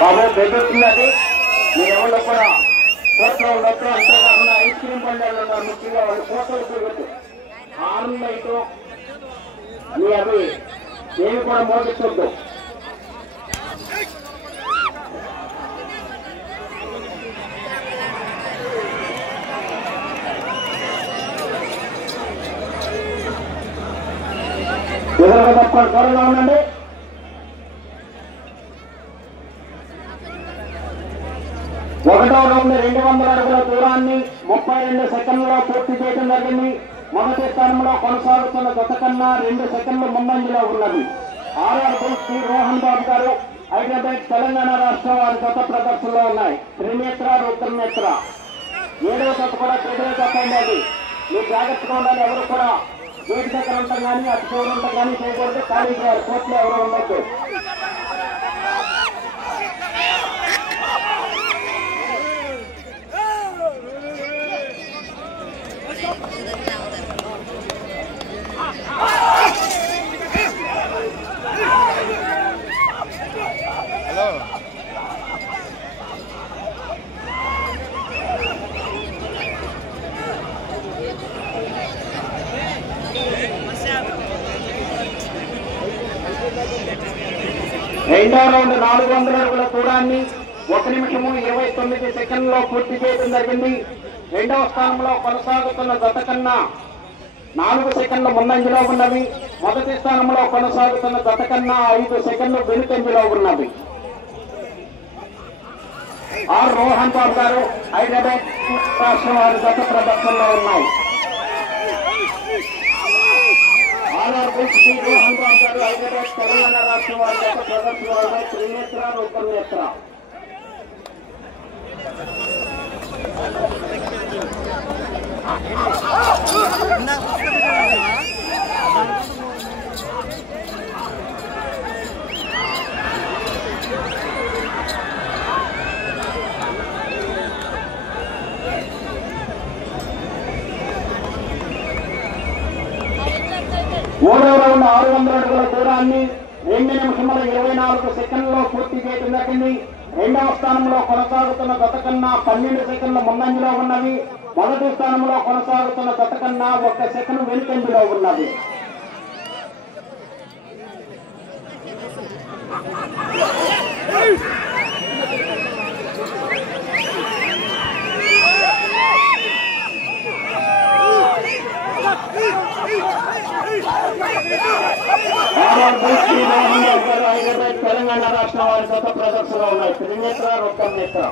బాబు బెదురుతున్నది. మీరెవరో కూడా కోట్లో ఉండొచ్చు. అంతేకాకుండా ఐస్ క్రీమ్ బండాలు ఉన్నారు. ముఖ్యంగా వాళ్ళు కోటలు తిరగచ్చు. ఆన్లైన్తో మీ అవి ఏమి కూడా మోగించొద్దు. ఎదురుగా తప్పకుండా త్వరగా ఉండండి. ఒకటో రౌండ్ 200 అడుగుల దూరాన్ని 32 సెకండ్లలో పూర్తి చేయడం జరిగింది. మొదటి స్థానంలో కొనసాగుతున్న జత కన్నా 2 సెకండ్లు ముందంజలో ఉన్నది. ఆర్ఆర్ బుల్ శ్రీ రోహన్ బాబు గారు హైదరాబాద్ తెలంగాణ రాష్ట్రం వారి జత ప్రదర్శనలో ఉన్నాయి. త్రినేత్ర రుద్రనేత్ర. 7వ జత కూడా తొమ్మిదవ జత ఉండేది. మీరు జాగ్రత్తగా ఉండాలి. ఎవరు కూడా గేట్ దగ్గర ఉంటాం కానీ అటు చివరి ఉంటాం కానీ చేయకూడదు. ఖాళీ కోర్టులో ఎవరు ఉండొచ్చు. రెండో రౌండ్ 400 అడుగుల దూరాన్ని 1 నిమిషము 29 సెకండ్లలో పూర్తి చేయడం జరిగింది. రెండవ స్థానంలో కొనసాగుతున్న జత కన్నా 4 సెకండ్లు ముందంజలో ఉన్నవి. మొదటి స్థానంలో కొనసాగుతున్న జత కన్నా 5 సెకండ్లు వెనుకంజలో ఉన్నవి. ఆర్ రోహన్ బాబు గారు హైదరాబాద్ రాష్ట్రం వారి జత ప్రదర్శనలో ఉన్నాయి. ఆర్ఆర్ బుల్ శ్రీ రోహన్ బాబు గారు హైదరాబాద్ తెలంగాణ రాష్ట్రం వారి జత ప్రదర్శనలో ఉన్నాయి. త్రినేత్ర రుద్రనేత్ర. మూడో రౌండ్ 600 అడుగుల దూరాన్ని 2 నిమిషముల 24 సెకండ్లలో పూర్తి చేయడం జరిగింది. రెండవ స్థానంలో కొనసాగుతున్న జత కన్నా 12 సెకండ్ల ముందంజలో ఉన్నవి. మొదటి స్థానంలో కొనసాగుతున్న జత కన్నా 1 సెకండ్ వెనుకంజలో ఉన్నవి. తెలంగాణ రాష్ట్రం వారి జత ప్రదర్శనలో ఉన్నాయి. త్రినేత్ర రుద్రనేత్ర.